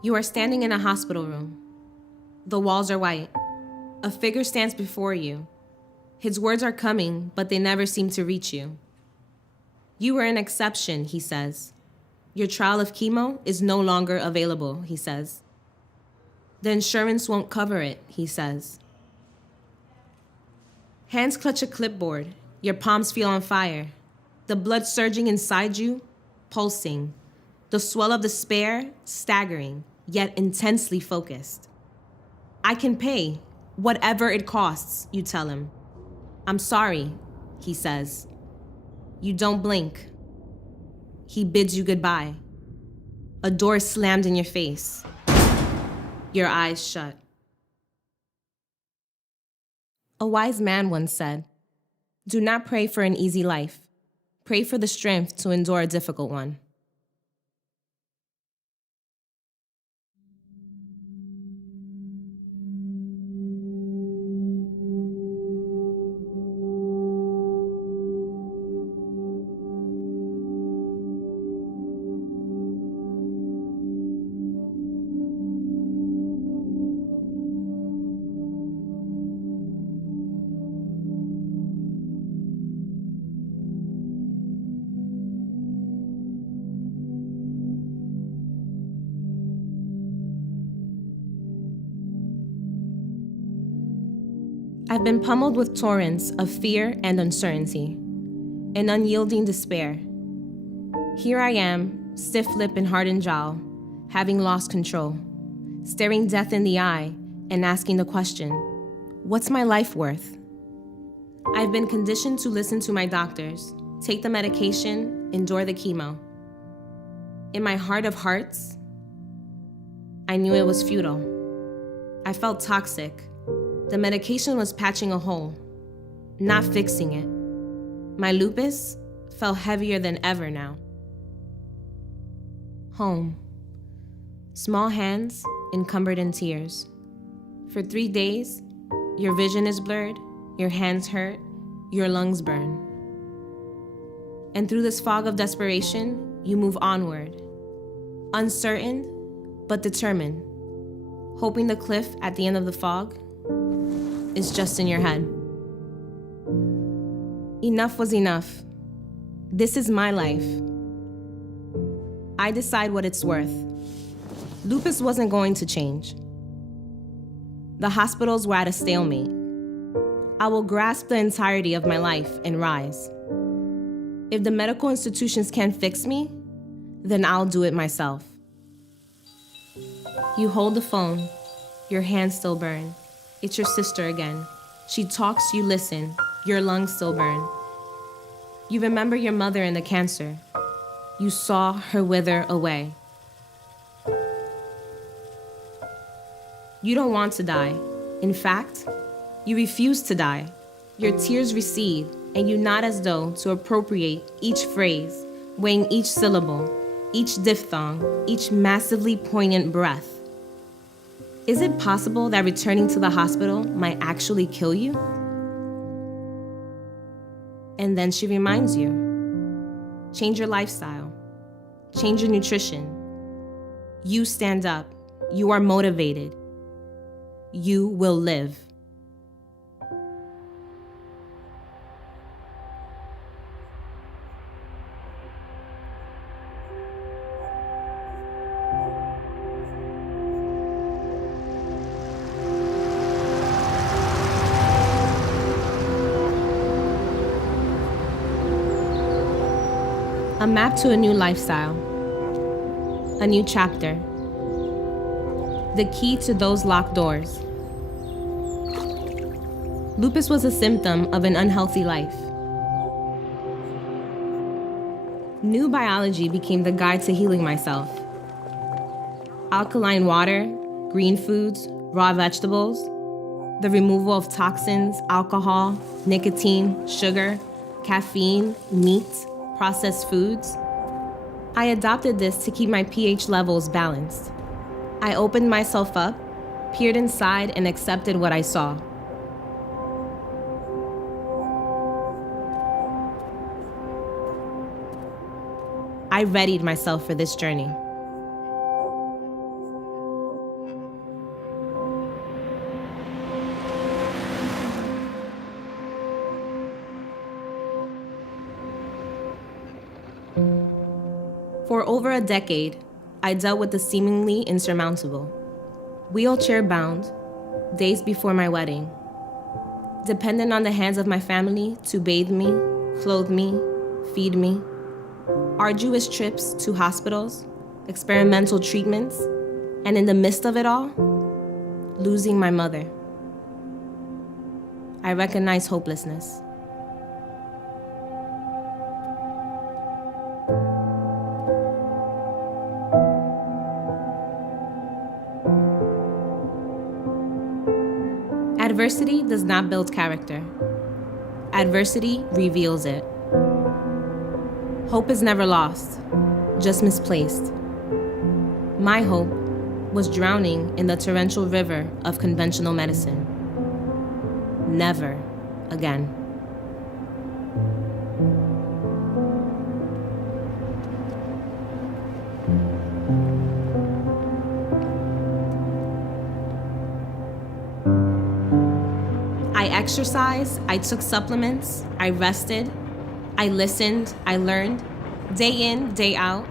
You are standing in a hospital room. The walls are white. A figure stands before you. His words are coming, but they never seem to reach you. You were an exception, he says. Your trial of chemo is no longer available, he says. The insurance won't cover it, he says. Hands clutch a clipboard. Your palms feel on fire. The blood surging inside you, pulsing. The swell of despair, staggering, yet intensely focused. I can pay, whatever it costs, you tell him. I'm sorry, he says. You don't blink. He bids you goodbye. A door slammed in your face. Your eyes shut. A wise man once said, "Do not pray for an easy life. Pray for the strength to endure a difficult one." I've been pummeled with torrents of fear and uncertainty, an unyielding despair. Here I am, stiff lip and hardened jowl, having lost control, staring death in the eye and asking the question, what's my life worth? I've been conditioned to listen to my doctors, take the medication, endure the chemo. In my heart of hearts, I knew it was futile. I felt toxic. The medication was patching a hole, not fixing it. My lupus felt heavier than ever now. Home. Small hands encumbered in tears. For 3 days, your vision is blurred, your hands hurt, your lungs burn. And through this fog of desperation, you move onward. Uncertain, but determined, hoping the cliff at the end of the fog is just in your head. Enough was enough. This is my life. I decide what it's worth. Lupus wasn't going to change. The hospitals were at a stalemate. I will grasp the entirety of my life and rise. If the medical institutions can't fix me, then I'll do it myself. You hold the phone. Your hands still burn. It's your sister again. She talks, you listen. Your lungs still burn. You remember your mother and the cancer. You saw her wither away. You don't want to die. In fact, you refuse to die. Your tears recede, and you nod as though to appropriate each phrase, weighing each syllable, each diphthong, each massively poignant breath. Is it possible that returning to the hospital might actually kill you? And then she reminds you, change your lifestyle, change your nutrition. You stand up, you are motivated. You will live. A map to a new lifestyle, a new chapter, the key to those locked doors. Lupus was a symptom of an unhealthy life. New biology became the guide to healing myself. Alkaline water, green foods, raw vegetables, the removal of toxins, alcohol, nicotine, sugar, caffeine, meat, processed foods. I adopted this to keep my pH levels balanced. I opened myself up, peered inside, and accepted what I saw. I readied myself for this journey. a decade, I dealt with the seemingly insurmountable. Wheelchair-bound, days before my wedding, dependent on the hands of my family to bathe me, clothe me, feed me, arduous trips to hospitals, experimental treatments, and in the midst of it all, losing my mother. I recognize hopelessness. Adversity does not build character. Adversity reveals it. Hope is never lost, just misplaced. My hope was drowning in the torrential river of conventional medicine. Never again. I exercised, I took supplements, I rested, I listened, I learned, day in, day out.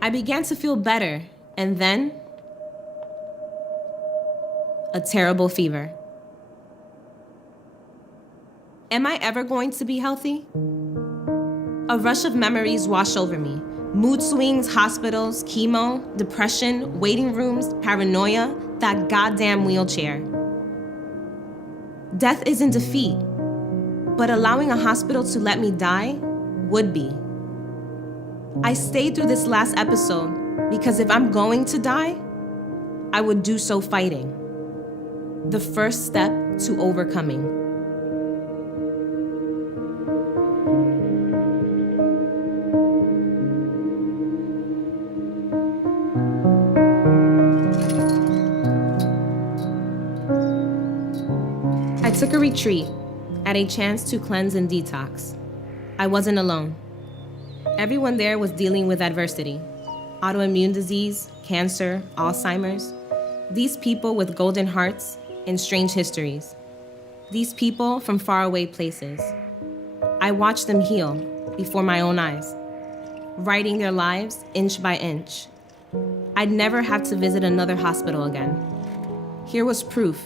I began to feel better, and then a terrible fever. Am I ever going to be healthy? A rush of memories washed over me. Mood swings, hospitals, chemo, depression, waiting rooms, paranoia, that goddamn wheelchair. Death isn't defeat, but allowing a hospital to let me die would be. I stayed through this last episode because if I'm going to die, I would do so fighting. The first step to overcoming. I took a retreat at a chance to cleanse and detox. I wasn't alone. Everyone there was dealing with adversity. Autoimmune disease, cancer, Alzheimer's. These people with golden hearts and strange histories. These people from faraway places. I watched them heal before my own eyes, writing their lives inch by inch. I'd never have to visit another hospital again. Here was proof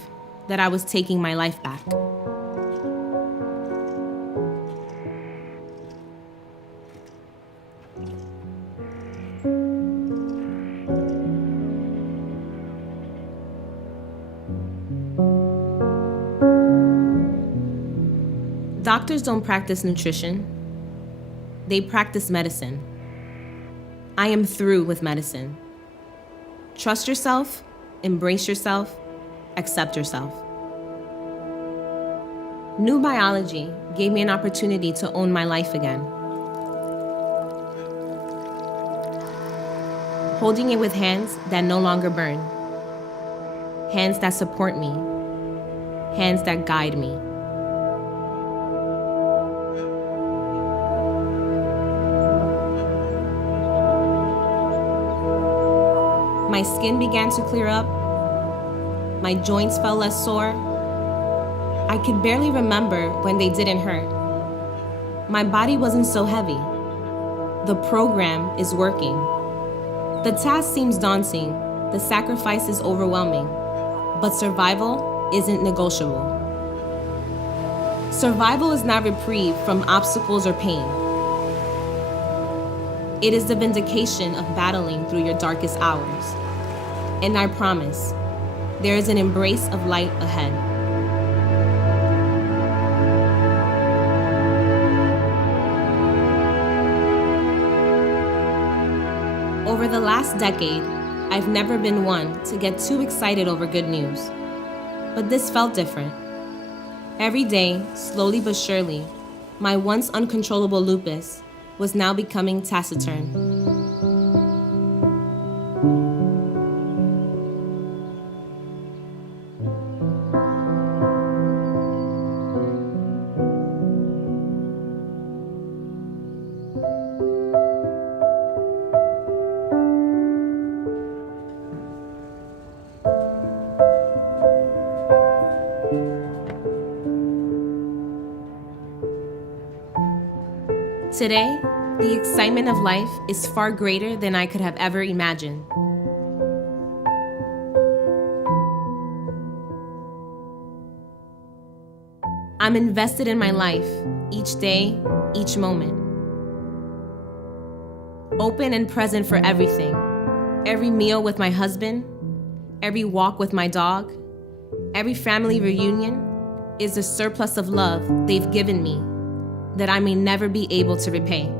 that I was taking my life back. Doctors don't practice nutrition. They practice medicine. I am through with medicine. Trust yourself, embrace yourself, accept yourself. New biology gave me an opportunity to own my life again. Holding it with hands that no longer burn. Hands that support me. Hands that guide me. My skin began to clear up. My joints felt less sore. I could barely remember when they didn't hurt. My body wasn't so heavy. The program is working. The task seems daunting. The sacrifice is overwhelming. But survival isn't negotiable. Survival is not reprieve from obstacles or pain. It is the vindication of battling through your darkest hours. And I promise, there is an embrace of light ahead. Over the last decade, I've never been one to get too excited over good news. But this felt different. Every day, slowly but surely, my once uncontrollable lupus was now becoming taciturn. Today, The excitement of life is far greater than I could have ever imagined. I'm invested in my life, each day, each moment. Open and present for everything. Every meal with my husband, every walk with my dog, every family reunion is a surplus of love they've given me that I may never be able to repay.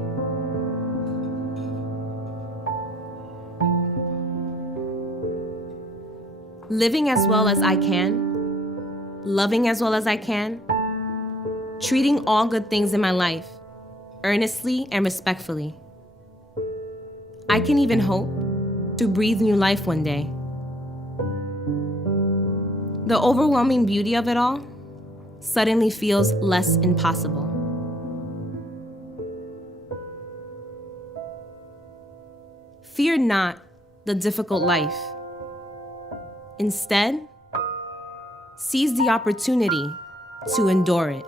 Living as well as I can, loving as well as I can, treating all good things in my life earnestly and respectfully. I can even hope to breathe new life one day. The overwhelming beauty of it all suddenly feels less impossible. Fear not the difficult life. Instead, seize the opportunity to endure it.